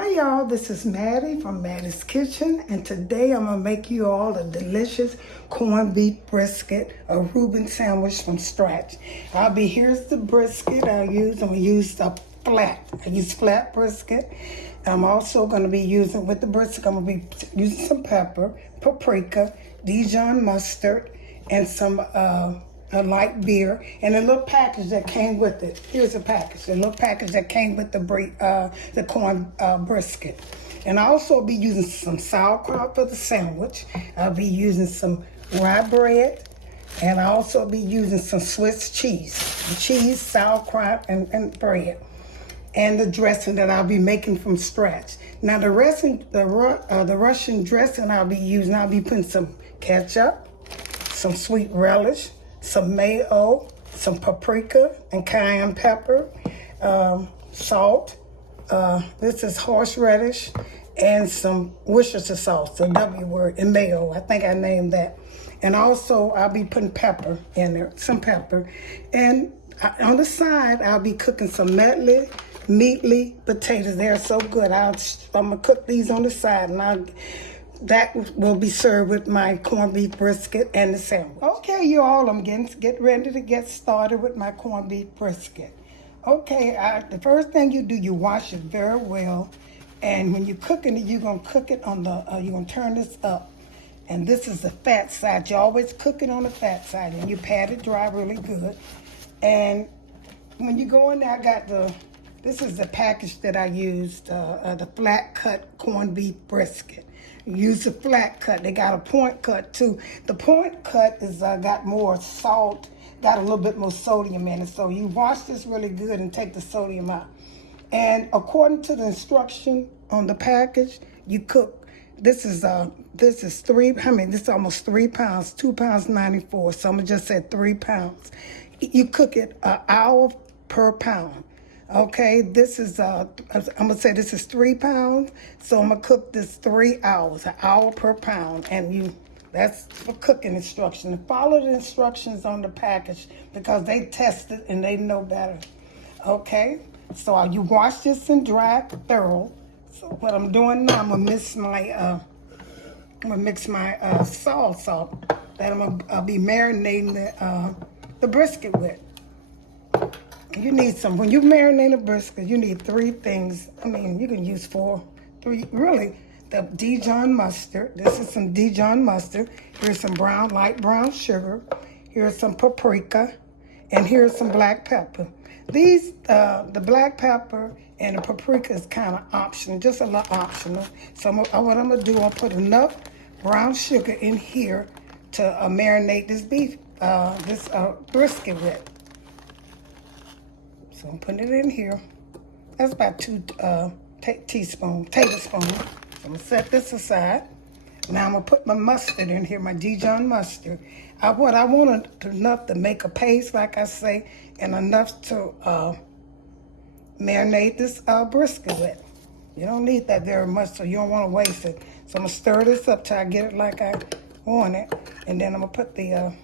Hi y'all, this is Mattie from Mattie's Kitchen, and today I'm gonna make you all a delicious corned beef brisket, a Reuben sandwich from scratch. Here's the brisket I'm gonna use flat brisket. I'm also gonna be using, with the brisket, I'm gonna be using some pepper, paprika, Dijon mustard, and some a light beer, and a little package that came with it. Here's a package, a little package that came with the corn brisket. And I'll also be using some sauerkraut for the sandwich. I'll be using some rye bread, and I'll also be using some Swiss cheese, sauerkraut, and bread, and the dressing that I'll be making from scratch. Now the Russian dressing I'll be putting some ketchup, some sweet relish, some mayo, some paprika and cayenne pepper, salt. This is horseradish, and some Worcestershire sauce, the W word, and mayo. I think I named that. And also I'll be putting pepper in there, some pepper. And on the side, I'll be cooking some meaty potatoes. They're so good. I'm gonna cook these on the side, and that will be served with my corned beef brisket and the sandwich. Okay, you all, I'm get ready to get started with my corned beef brisket. Okay, the first thing you do, you wash it very well, and when you're cooking it, you're gonna cook it on you're gonna turn this up, and this is the fat side. You always cook it on the fat side, and you pat it dry really good. And when you go in there, this is the package that I used, the flat cut corned beef brisket. Use the flat cut. They got a point cut too. The point cut is got more salt, got a little bit more sodium in it. So you wash this really good and take the sodium out. And according to the instruction on the package, you cook. This is almost 3 pounds, 2 pounds 94. So I'm gonna just say 3 pounds. You cook it an hour per pound. Okay, this is, I'm gonna say this is 3 pounds, so I'm gonna cook this 3 hours, an hour per pound, and that's for cooking instructions. Follow the instructions on the package because they test it and they know better. Okay, so you wash this and dry it thorough. So what I'm doing now, I'm gonna mix my salt that I'll be marinating the brisket with. You need when you marinate a brisket, you need 3 things. I mean, you can use 3, really. The Dijon mustard. This is some Dijon mustard. Here's some light brown sugar. Here's some paprika. And here's some black pepper. These, the black pepper and the paprika is kind of optional, just a little optional. So what I'm going to do, I'll put enough brown sugar in here to marinate this brisket with. So I'm putting it in here. That's about 2 tablespoons. So I'm gonna set this aside. Now I'm gonna put my mustard in here, my Dijon mustard. I want enough to make a paste, like I say, and enough to marinate this brisket with. You don't need that very much, so you don't want to waste it. So I'm gonna stir this up till I get it like I want it, and then I'm gonna put I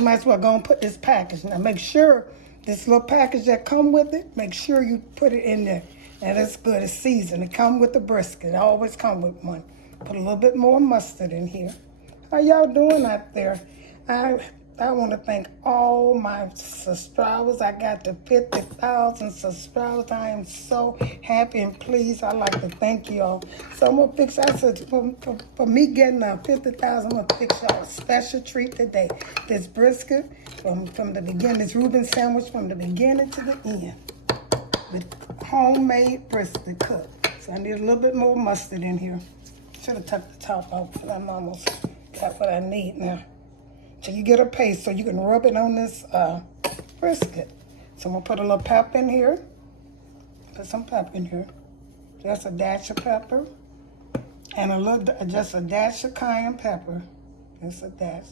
might as well go and put this package. Now make sure this little package that come with it, make sure you put it in there. And it's good, it's seasoned. It come with the brisket. It always come with one. Put a little bit more mustard in here. How y'all doing out there? I want to thank all my subscribers. I got to 50,000 subscribers. I am so happy and pleased. I'd like to thank y'all. So I'm going to fix, I said, for me getting 50,000, I'm going to fix y'all a special treat today. This brisket from the beginning, this Reuben sandwich from the beginning to the end. With homemade brisket cooked. So I need a little bit more mustard in here. Should have took the top off, but I'm almost got what I need now. So you get a paste so you can rub it on this brisket. So I'm gonna put a little pepper in here. Put some pepper in here. Just a dash of pepper. And just a dash of cayenne pepper. Just a dash.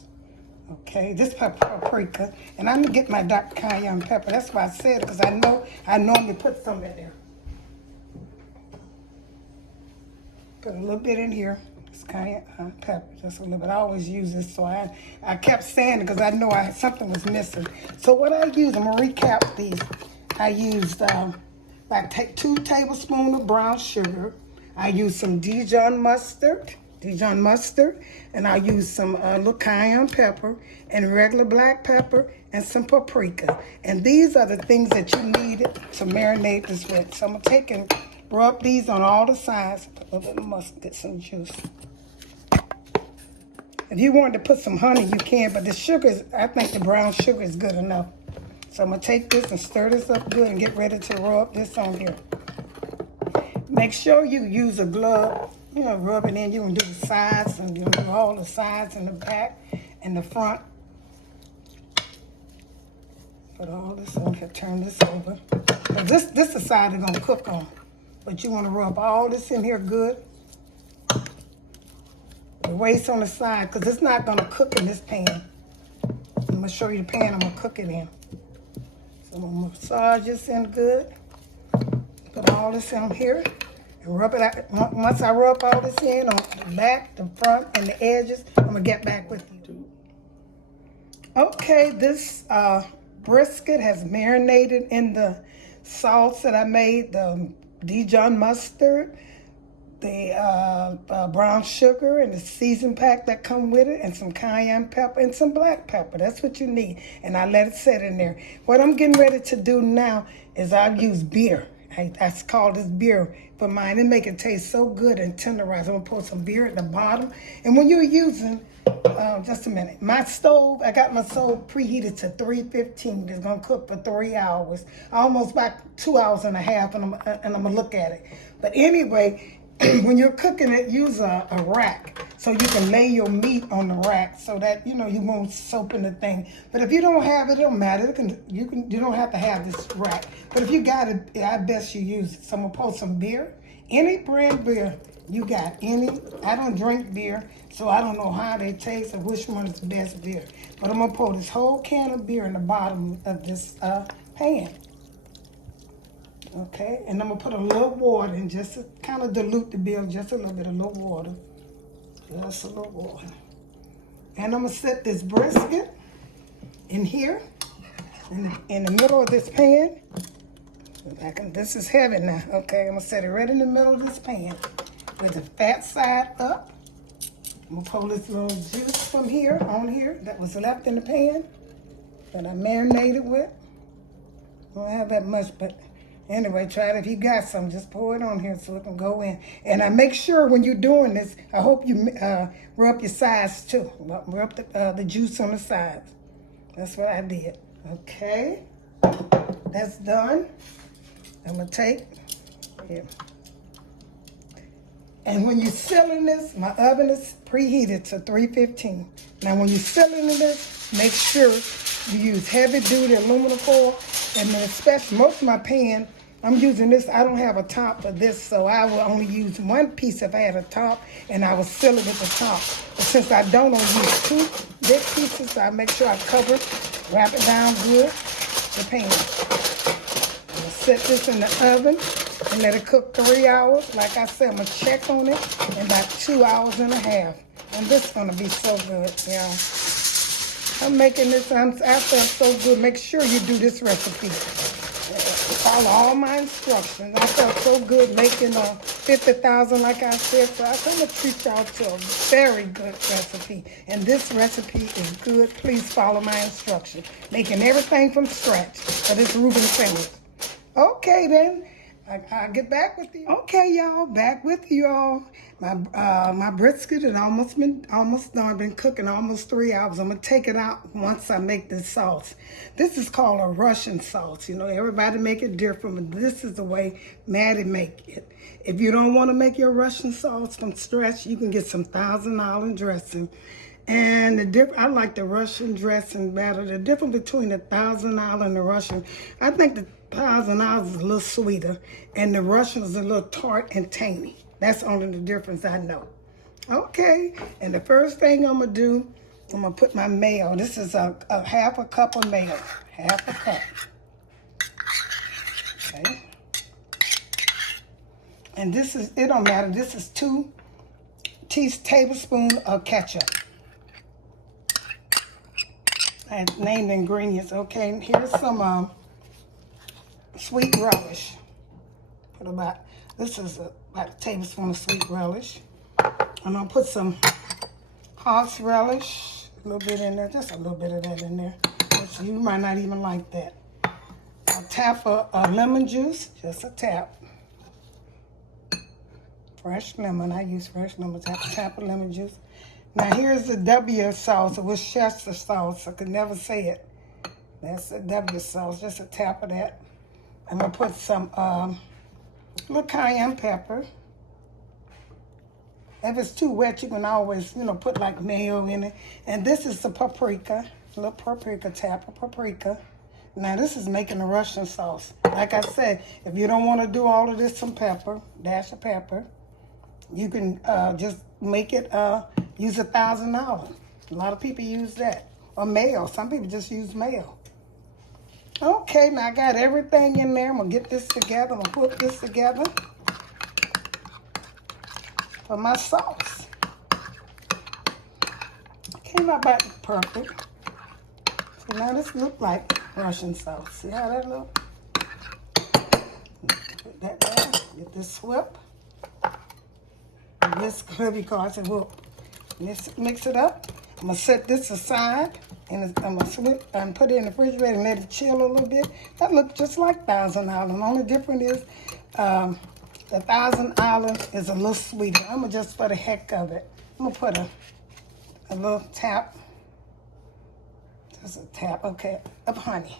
Okay, this paprika. And I'm gonna get my dark cayenne pepper. That's why I said it, because I normally put some in there. Put a little bit in here. It's cayenne pepper, just a little bit. I always use this, so I kept saying it because I know something was missing. So what I used, I'm gonna recap these. I used I take 2 tablespoons of brown sugar. I use some Dijon mustard, and I use some little cayenne pepper and regular black pepper and some paprika. And these are the things that you need to marinate this with. So I'm gonna take and rub these on all the sides. A little bit of mustard, get some juice. If you wanted to put some honey, you can, but the sugar is, I think the brown sugar is good enough. So I'm gonna take this and stir this up good and get ready to rub this on here. Make sure you use a glove, rub it in. You can do the sides and you can do all the sides and the back and the front. Put all this on here, turn this over. This is the side they're gonna cook on. But you wanna rub all this in here good. The waste on the side, because it's not gonna cook in this pan. I'm gonna show you the pan I'm gonna cook it in. So I'm gonna massage this in good. Put all this in here and rub it out. Once I rub all this in on the back, the front, and the edges, I'm gonna get back with you. Okay, this brisket has marinated in the sauce that I made, the Dijon mustard, the brown sugar, and the season pack that come with it, and some cayenne pepper and some black pepper. That's what you need. And I let it sit in there. What I'm getting ready to do now is I'll use beer. I call this beer for mine. It make it taste so good and tenderized. I'm gonna pour some beer at the bottom. And when you're using, just a minute, my stove, I got my stove preheated to 315. It's gonna cook for 3 hours, almost about 2 hours and a half, and I'm gonna look at it. But anyway, when you're cooking it, use a rack so you can lay your meat on the rack so that you won't soap in the thing. But if you don't have it, it don't matter. You don't have to have this rack. But if you got it, I best you use it. So I'm gonna pour some beer, any brand beer you got. I don't drink beer, so I don't know how they taste or which one is the best beer. But I'm gonna pour this whole can of beer in the bottom of this pan. Okay, and I'm gonna put a little water in just to kind of dilute the beer, just a little bit of little water. Just a little water. And I'm gonna set this brisket in here, in the middle of this pan. This is heavy now, okay? I'm gonna set it right in the middle of this pan with the fat side up. I'm gonna pull this little juice from here, on here, that was left in the pan that I marinated with. I don't have that much, but anyway, try it. If you got some, just pour it on here so it can go in. And I make sure when you're doing this, I hope you rub your sides too. Rub the juice on the sides. That's what I did. Okay, that's done. I'm gonna take here. And when you're sealing this, my oven is preheated to 315. Now when you're sealing this, make sure you use heavy duty aluminum foil. And then especially, most of my pan, I'm using this. I don't have a top for this, so I will only use one piece if I had a top, and I will seal it with the top. But since I don't, I'll use 2 big pieces, so I make sure I cover it, wrap it down good, the pan. I'm gonna set this in the oven and let it cook 3 hours. Like I said, I'm gonna check on it in about 2 hours and a half. And this is gonna be so good, y'all. I'm making this, I felt so good. Make sure you do this recipe. Follow all my instructions. I felt so good making 50,000 like I said. So I'm going to treat y'all to a very good recipe. And this recipe is good. Please follow my instructions. Making everything from scratch for this Reuben sandwich. Okay then, I'll get back with you. Okay y'all, back with you all. My brisket is almost done. Been cooking almost 3 hours. I'm gonna take it out once I make this sauce. This is called a Russian sauce. Everybody make it different, but this is the way Mattie make it. If you don't want to make your Russian sauce from scratch, you can get some $1,000 dressing. And I like the Russian dressing better. The difference between the $1,000 and the Russian, I think the $1,000 is a little sweeter, and the Russian is a little tart and tangy. That's only the difference I know. Okay, and the first thing I'm gonna do, I'm gonna put my mayo. This is a half a cup of mayo, half a cup. Okay. And this is, it don't matter, this is 2 tablespoons of ketchup. I named the ingredients, okay? Here's some sweet relish. Put about, this is about a tablespoon of sweet relish. I'm going to put some horseradish, a little bit in there, just a little bit of that in there. Which you might not even like that. A tap of lemon juice, just a tap. Fresh lemon, I use fresh lemon, tap of lemon juice. Now here's the W sauce, or Worcestershire sauce, I could never say it. That's the W sauce, just a tap of that. I'm gonna put some little cayenne pepper. If it's too wet, you can always, put like mayo in it. And this is the paprika, a little paprika, tap of paprika. Now this is making a Russian sauce. Like I said, if you don't want to do all of this, some pepper, dash of pepper. You can just make it, use $1,000. A lot of people use that. Or mayo, some people just use mayo. Okay, now I got everything in there. I'm gonna get this together, I'm gonna put this together for my sauce. Came out about perfect. So now this look like Russian sauce. See how that look? Put that down, get this whip. This because it will mix it up. I'm gonna set this aside and I'm gonna switch and put it in the refrigerator and let it chill a little bit. That looks just like $1,000. The only difference is the $1,000 is a little sweeter. I'm gonna just for the heck of it, I'm gonna put a little tap, just a tap, okay, of honey.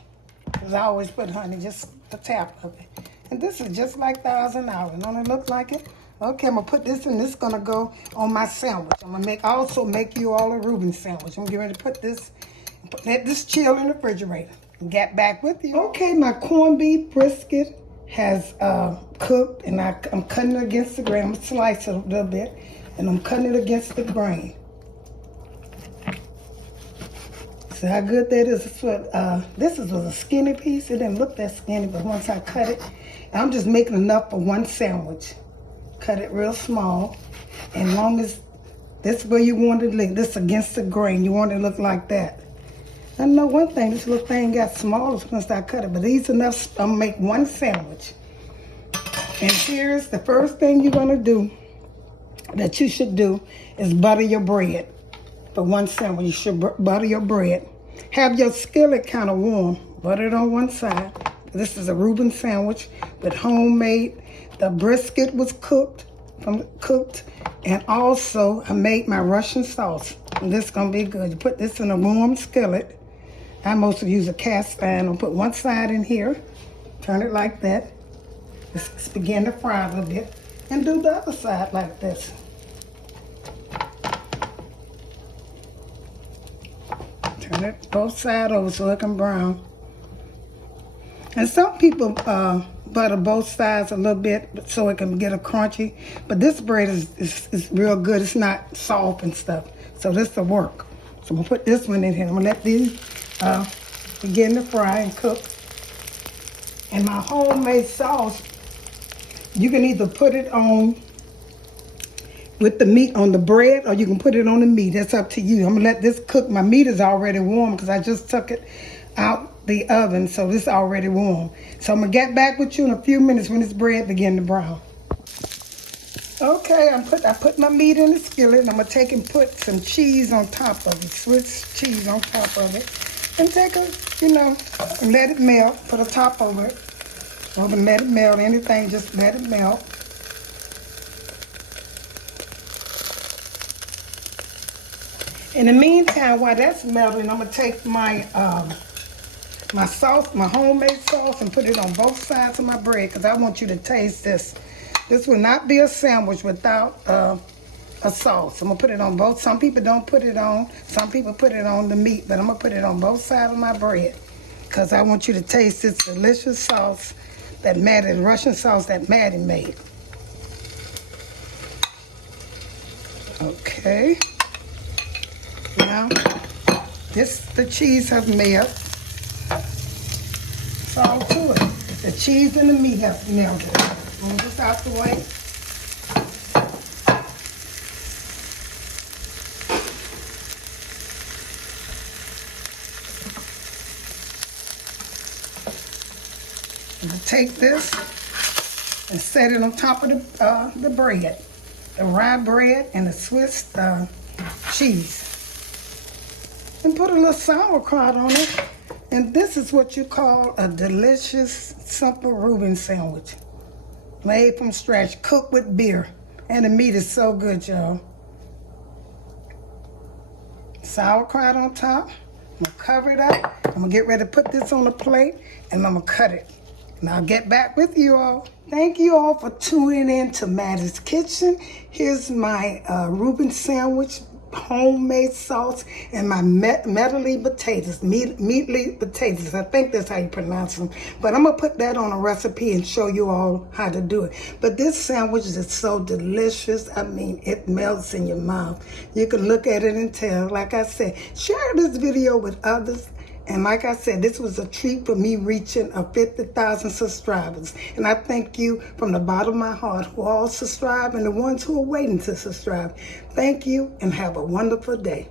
Cause I always put honey, just a tap of it. And this is just like $1,000. Don't it look like it? Okay, I'm gonna put this in. This is gonna go on my sandwich. I'm gonna also make you all a Reuben sandwich. I'm getting ready to put this, let this chill in the refrigerator. And get back with you. Okay, my corned beef brisket has cooked, and I'm cutting it against the grain. I'm gonna slice it a little bit, and I'm cutting it against the grain. See how good that is? This was a skinny piece. It didn't look that skinny, but once I cut it, I'm just making enough for one sandwich. Cut it real small, and long as this is where you want it to look, this against the grain, you want it to look like that. I know one thing, this little thing got smaller once I cut it, but these enough, I'm gonna make one sandwich. And here's the first thing you're gonna do, that you should do, is butter your bread. For one sandwich, you should butter your bread. Have your skillet kind of warm, butter it on one side. This is a Reuben sandwich with homemade. The brisket was cooked, and also I made my Russian sauce. And this is gonna be good. You put this in a warm skillet. I mostly use a cast iron. I'll put one side in here, turn it like that. Just begin to fry a little bit, and do the other side like this. Turn it both sides over so it can brown. And some people butter both sides a little bit so it can get a crunchy. But this bread is real good. It's not soft and stuff. So this will work. So I'm gonna put this one in here. I'm gonna let these begin to fry and cook. And my homemade sauce, you can either put it on with the meat on the bread, or you can put it on the meat. That's up to you. I'm gonna let this cook. My meat is already warm because I just took it out the oven, so this is already warm. So I'm gonna get back with you in a few minutes when this bread begin to brown. Okay, I put my meat in the skillet, and I'm gonna take and put some cheese on top of it, Swiss cheese on top of it, and take and let it melt. Put a top over it. Don't even let it melt. Anything, just let it melt. In the meantime, while that's melting, I'm gonna take my my sauce, my homemade sauce, and put it on both sides of my bread because I want you to taste this. This will not be a sandwich without a sauce. I'm gonna put it on both. Some people don't put it on. Some people put it on the meat, but I'm gonna put it on both sides of my bread because I want you to taste this delicious sauce that Mattie, Russian sauce that Mattie made. Okay. Now, the cheese has melted. It's all to it. The cheese and the meat have melted. Move this out the way. I'm gonna take this and set it on top of the bread, the rye bread and the Swiss cheese. And put a little sauerkraut on it. And this is what you call a delicious, simple Reuben sandwich. Made from scratch, cooked with beer. And the meat is so good, y'all. Sauerkraut on top. I'm gonna cover it up. I'm gonna get ready to put this on a plate and I'm gonna cut it. And I'll get back with you all. Thank you all for tuning in to Mattie's Kitchen. Here's my Reuben sandwich, homemade sauce, and my mealy potatoes, mealy potatoes. I think that's how you pronounce them. But I'm going to put that on a recipe and show you all how to do it. But this sandwich is so delicious. I mean, it melts in your mouth. You can look at it and tell. Like I said, share this video with others. And like I said, this was a treat for me reaching 50,000 subscribers. And I thank you from the bottom of my heart who all subscribe and the ones who are waiting to subscribe. Thank you and have a wonderful day.